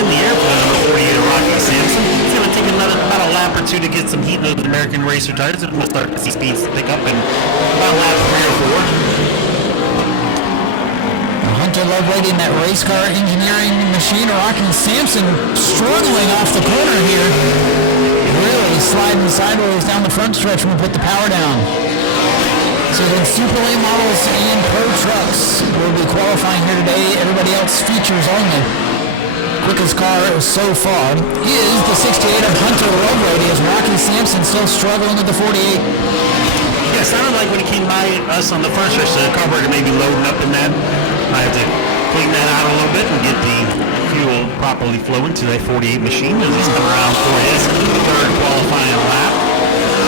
in the air for the number 48 Rocky Sampson. It's going to take about a lap or two to get some heat in those American racer tires, and we'll start to see speeds pick up in about lap 3 or 4. Hunter Lovelady in that race car engineering machine. Rocky Sampson struggling off the corner here. Really sliding sideways down the front stretch when we put the power down. So then Super Late Models and Pro Trucks will be qualifying here today. Everybody else features only. Quickest car so far is the 68 of Hunter Lovelady as Rocky Sampson still struggling with the 48. Yeah, it sounded like when he came by us on the front stretch, the carburetor may be loading up in that. I have to clean that out a little bit and get the fuel properly flowing to that 48 machine as he's coming around for his third qualifying lap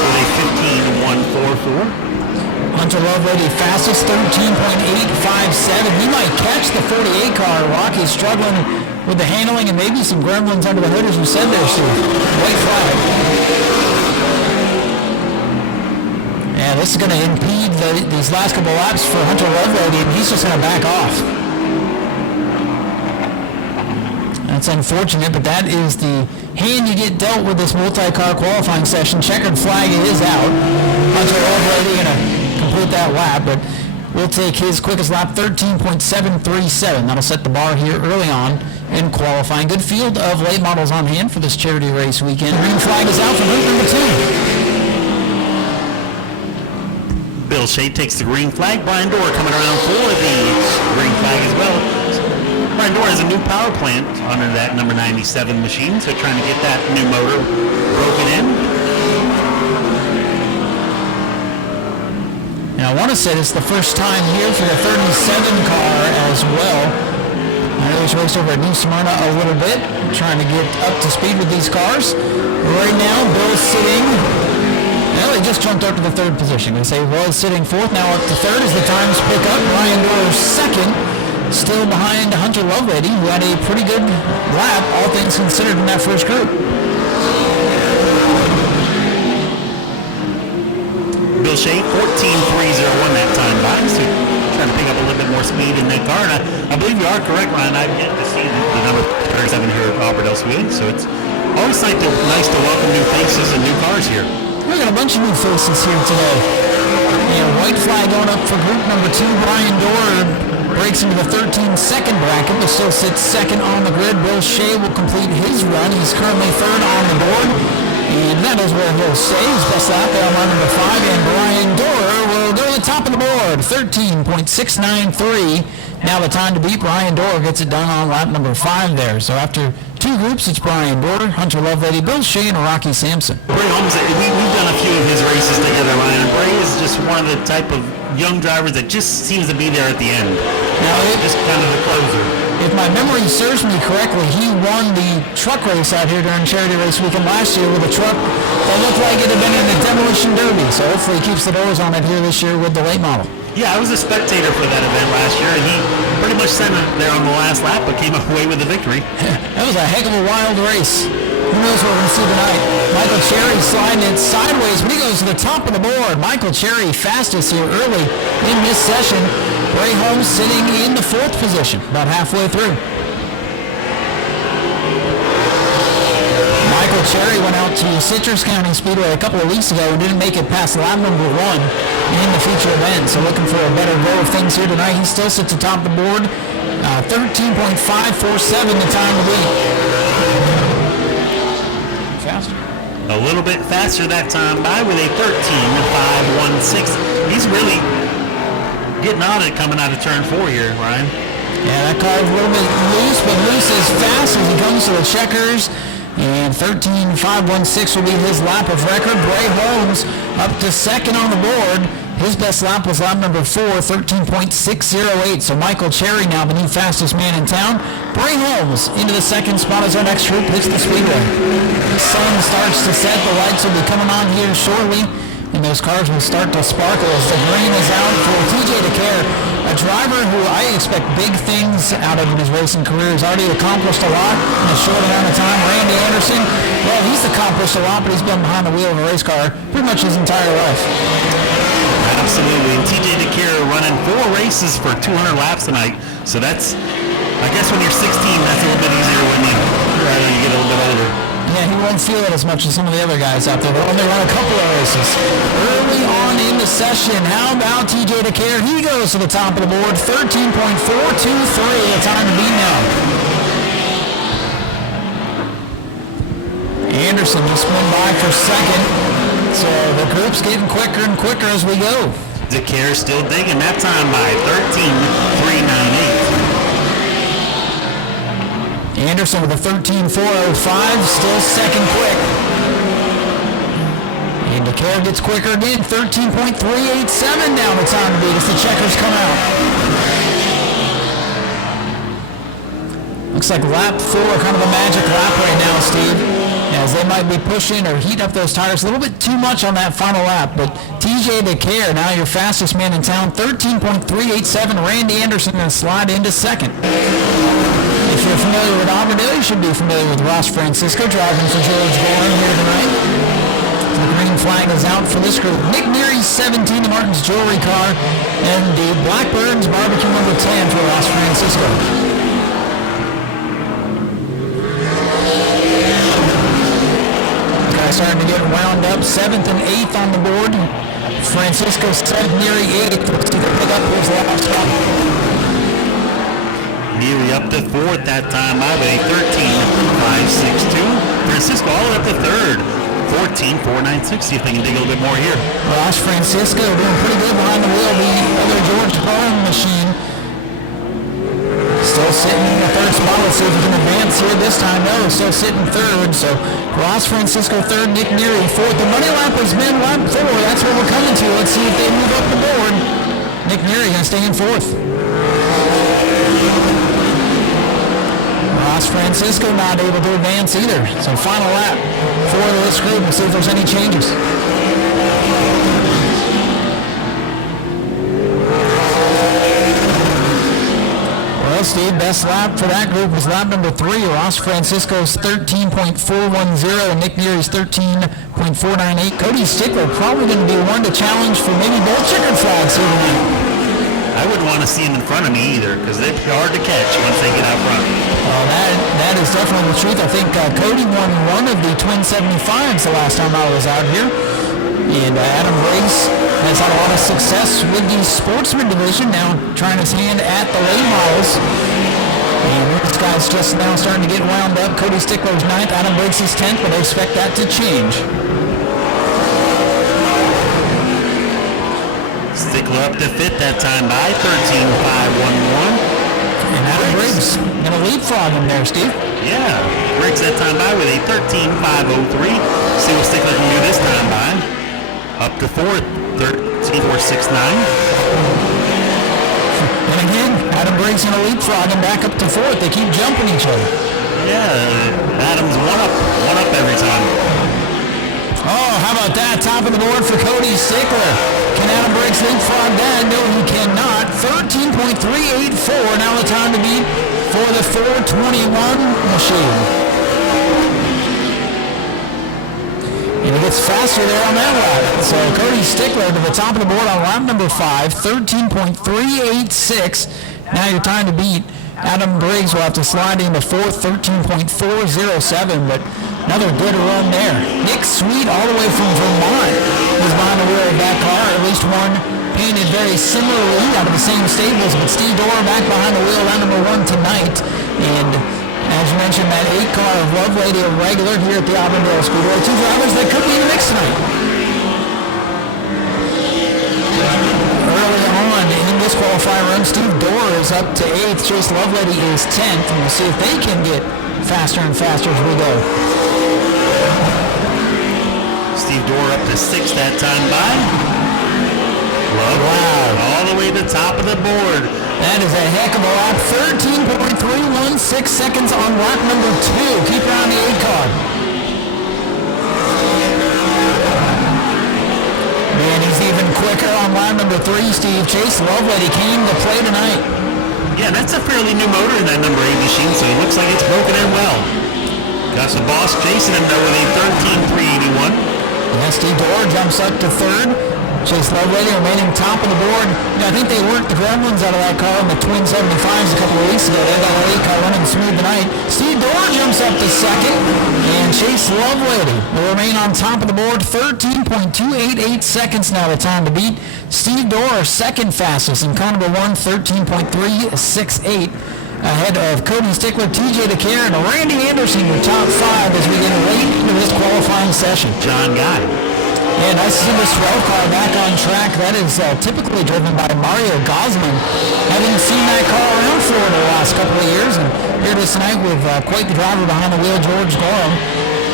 with a 15.144. Hunter Lovelady fastest 13.857. He might catch the 48 car. Rocky's struggling with the handling and maybe some gremlins under the hood, as you said there, Steve. White flag. Yeah, this is going to impede these last couple laps for Hunter Lovelady, and he's just going to back off. That's unfortunate, but that is the hand you get dealt with this multi-car qualifying session. Checkered flag is out. Hunter Lovelady going to complete that lap, but we'll take his quickest lap, 13.737. That'll set the bar here early on in qualifying. Good field of late models on hand for this charity race weekend. Green flag is out for group number 2. Bill Shea takes the green flag. Brian Dorr coming around for the green flag as well. Brian Dorr has a new power plant under that number 97 machine, so trying to get that new motor broken in. And I want to say this is the first time here for the 37 car as well. I know he's raced over at New Smyrna a little bit, trying to get up to speed with these cars. Right now, Bill's sitting... Well, he just jumped up to the third position. They say he was sitting fourth, now up to third as the times pick up. Brian Dorr second, still behind Hunter Lovelady, who had a pretty good lap, all things considered, in that first group. Bill Shea, 14.301 that time by, so trying to pick up a little bit more speed in that car. And I believe you are correct, Ryan. I've yet to see the number 37 here at Auburndale Speedway, so it's always nice to welcome new faces and new cars here. We got a bunch of new faces here today. And white flag going up for group number 2. Brian Dorr breaks into the 13-second bracket, but still sits second on the grid. Bill Shea will complete his run. He's currently third on the board. And that is where he'll stay. His best lap there on number 5. And Brian Dorr will go to the top of the board. 13.693. Now the time to beat. Brian Dorr gets it done on lap number 5 there. So after 2 groups, it's Brian Dorr, Hunter Lovelady, Bill Shea, and Rocky Sampson. Bray Holmes, we've done a few of his races together, Ryan. Bray is just one of the type of young drivers that just seems to be there at the end. Now, just kind of the closer. If my memory serves me correctly, he won the truck race out here during Charity Race Weekend last year with a truck that looked like it had been in the Demolition Derby. So hopefully he keeps the doors on it here this year with the late model. Yeah, I was a spectator for that event last year, and he pretty much sent it there on the last lap, but came away with the victory. That was a heck of a wild race. Who knows what we're going to see tonight? Michael Cherry sliding it sideways, but he goes to the top of the board. Michael Cherry fastest here early in this session. Bray Holmes sitting in the 4th position, about halfway through. Michael Cherry went out to Citrus County Speedway a couple of weeks ago and didn't make it past lap number 1 in the feature event. So looking for a better go of things here tonight. He still sits atop the board. 13.547 the time to beat. Faster. A little bit faster that time by with a 13.516. He's really getting on it coming out of turn 4 here, Ryan. Yeah, that car is a little bit loose, but loose as fast as he comes to the checkers. And 13.516 will be his lap of record. Bray Holmes up to second on the board. His best lap was lap number 4, 13.608. So Michael Cherry now the new fastest man in town. Bray Holmes into the second spot as our next group hits the Speedway. The sun starts to set. The lights will be coming on here shortly. And those cars will start to sparkle as the green is out for TJ DeCare, a driver who I expect big things out of in his racing career. He's already accomplished a lot in a short amount of time. Randy Anderson, well, he's accomplished a lot, but he's been behind the wheel of a race car pretty much his entire life. Absolutely. And TJ DeCare running 4 races for 200 laps tonight. So that's, I guess when you're 16, that's a little bit easier when you don't feel it as much as some of the other guys out there. They only run a couple of races. Early on in the session, how about TJ DeCare? He goes to the top of the board, 13.423, the time to beat now. Anderson just went by for second, so the group's getting quicker and quicker as we go. DeCare still digging that time by 13.398. Anderson with a 13.405, still second quick. And DeCare gets quicker again, 13.387 now the time to beat as the checkers come out. Looks like lap 4, kind of a magic lap right now, Steve. As they might be pushing or heat up those tires a little bit too much on that final lap. But TJ DeCare, now your fastest man in town, 13.387. Randy Anderson going to slide into second. If you're familiar with Auburndale, you should be familiar with Ross Francisco driving for George Warren here tonight. The green flag is out for this group. Nick Neary's 17, the Martin's Jewelry car, and the Blackbird's barbecue number 10 for Ross Francisco. Starting to get wound up, 7th and 8th on the board. Francisco 7th, Neary 8th. Let's see if they pick up his last stop. Neary up to 4th that time by a 13.562. Francisco all the way up to 3rd, 14.496. See if they can dig a little bit more here. Ross Francisco doing pretty good behind the wheel of the other George Warren machine. Still sitting in the 3rd spot. Let's see if he can advance here this time. No, still sitting 3rd. So Ross Francisco 3rd, Nick Neary 4th. The money lap has been lap 4. That's what we're coming to. Let's see if they move up the board. Nick Neary going to stay in 4th. Ross Francisco not able to advance either. So final lap for this group. We'll see if there's any changes. Steve, best lap for that group was lap number 3. Ross Francisco's 13.410 and Nick Neary's 13.498. Cody Stickler probably going to be one to challenge for maybe both checkered flags here tonight. I wouldn't want to see him in front of me either because they're hard to catch once they get out front. Well, that is definitely the truth. I think Cody won one of the twin 75s the last time I was out here. And Adam Briggs has had a lot of success with the sportsman division, now trying his hand at the late models. And this guy's just now starting to get wound up. Cody Stickler's 9th, Adam Briggs is 10th, but I expect that to change. Stickler up to 5th that time by 13.511. And Adam Briggs going to leapfrog him there, Steve. Yeah, Briggs that time by with a 13.503. See what Stickler can do this time by. Up to 4th, 13.469. And again, Adam Briggs going to leapfrog him back up to 4th. They keep jumping each other. Yeah, Adam's one up every time. Oh, how about that? Top of the board for Cody Stickler. Can Adam Briggs leapfrog that? No, he cannot. 13.384. Now the time to beat for the 421 machine. And he gets faster there on that lap. So Cody Stickler to the top of the board on lap number 5, 13.386. Now your time to beat. Adam Briggs will have to slide into 4th, 13.407, but another good run there. Nick Sweet all the way from Vermont was behind the wheel of that car. At least one painted very similarly out of the same stables, but Steve Dorr back behind the wheel, round number 1 tonight. And as you mentioned, that 8 car of Lovelady, a regular here at the Auburndale Speedway. 2 drivers that could be in the mix tonight. Early on in this qualifying run, Steve Dorr is up to 8th. Chase Lovelady is 10th. And we'll see if they can get faster and faster as we go. Steve Dorr up to 6th that time by. Wow. All the way to the top of the board. That is a heck of a lap. 13.316 seconds on lap number 2. Keep your eye on the 8 car. Man, he's even quicker on lap number 3, Steve. Chase Lovelady came to play tonight. Yeah, that's a fairly new motor in that number 8 machine, so it looks like it's broken in well. Got some boss chasing him though with a 13.381. Yeah, Steve Dorr jumps up to 3rd. Chase Lovelady remaining top of the board. You know, I think they worked the gremlins out of that car in the twin 75s a couple of weeks ago. They got an 8 car running smooth tonight. Steve Dorr jumps up to 2nd. And Chase Lovelady will remain on top of the board. 13.288 seconds now the time to beat. Steve Dorr, second fastest in car number 1, 13.368. Ahead of Cody Stickler, TJ DeCare, and Randy Anderson, your top 5 as we get late into this qualifying session. John Guy. Yeah, nice to see this 12 car back on track. That is typically driven by Mario Gosling. Having seen that car around Florida the last couple of years, and here it is tonight with quite the driver behind the wheel, George Gorham.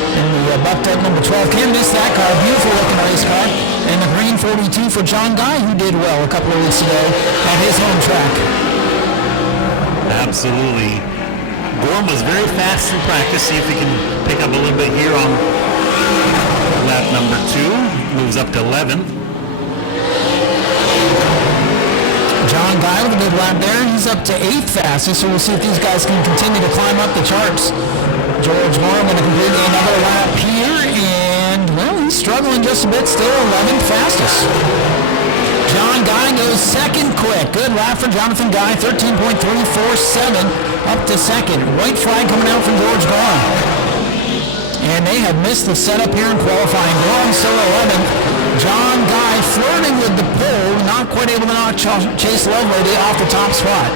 And the bucked up number 12. Can't miss that car. Beautiful looking race car. And the green 42 for John Guy, who did well a couple of weeks ago at his home track. Absolutely. Gorham was very fast in practice. See if we can pick up a little bit here on lap number 2. Moves up to 11. John Guy with a good lap there. He's up to 8th fastest, so we'll see if these guys can continue to climb up the charts. George Gorham going to complete another lap here, and, well, he's struggling just a bit still, 11th fastest. John Guy goes second quick. Good lap for Jonathan Guy, 13.347 up to second. White flag coming out from George Gorham. And they have missed the setup here in qualifying. Gorham still 11th. John Guy flirting with the pole, not quite able to knock Chase Lovelady off the top spot.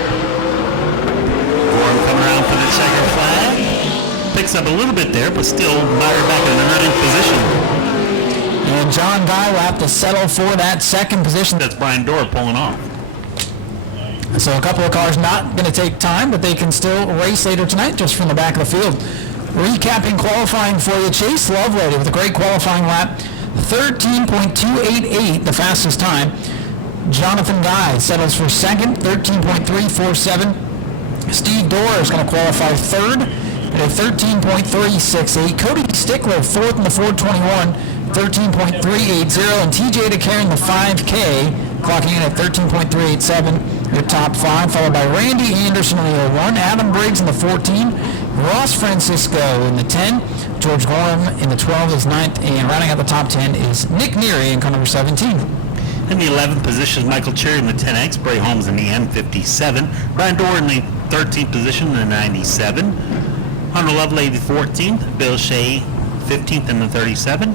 Gorham coming around for the checkered flag. Picks up a little bit there, but still mired back in the 9th position. And John Guy will have to settle for that second position. That's Brian Dorr pulling off. So a couple of cars not going to take time, but they can still race later tonight just from the back of the field. Recapping qualifying for you, Chase Lovelady with a great qualifying lap. 13.288, the fastest time. Jonathan Guy settles for second, 13.347. Steve Dorr is going to qualify third at a 13.368. Cody Stickler fourth in the 421, 13.380. And TJ DeCare in the 5K, clocking in at 13.387. Your top 5, followed by Randy Anderson in the 01, Adam Briggs in the 14, Ross Francisco in the 10, George Gorham in the 12 is 9th, and rounding out the top 10 is Nick Neary in car number 17. In the 11th position is Michael Cherry in the 10X, Bray Holmes in the M57, Brian Dorr in the 13th position in the 97, Hunter Lovelady 14th, Bill Shea 15th in the 37,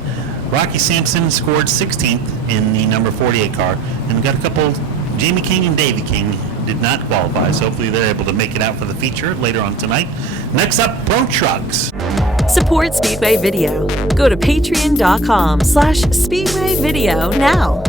Rocky Sampson scored 16th in the number 48 car, and we got a couple, Jamie King and Davey King did not qualify, so hopefully they're able to make it out for the feature later on tonight. Next up, Pro Trucks. Support Speedway Video. Go to patreon.com/Speedway Video now.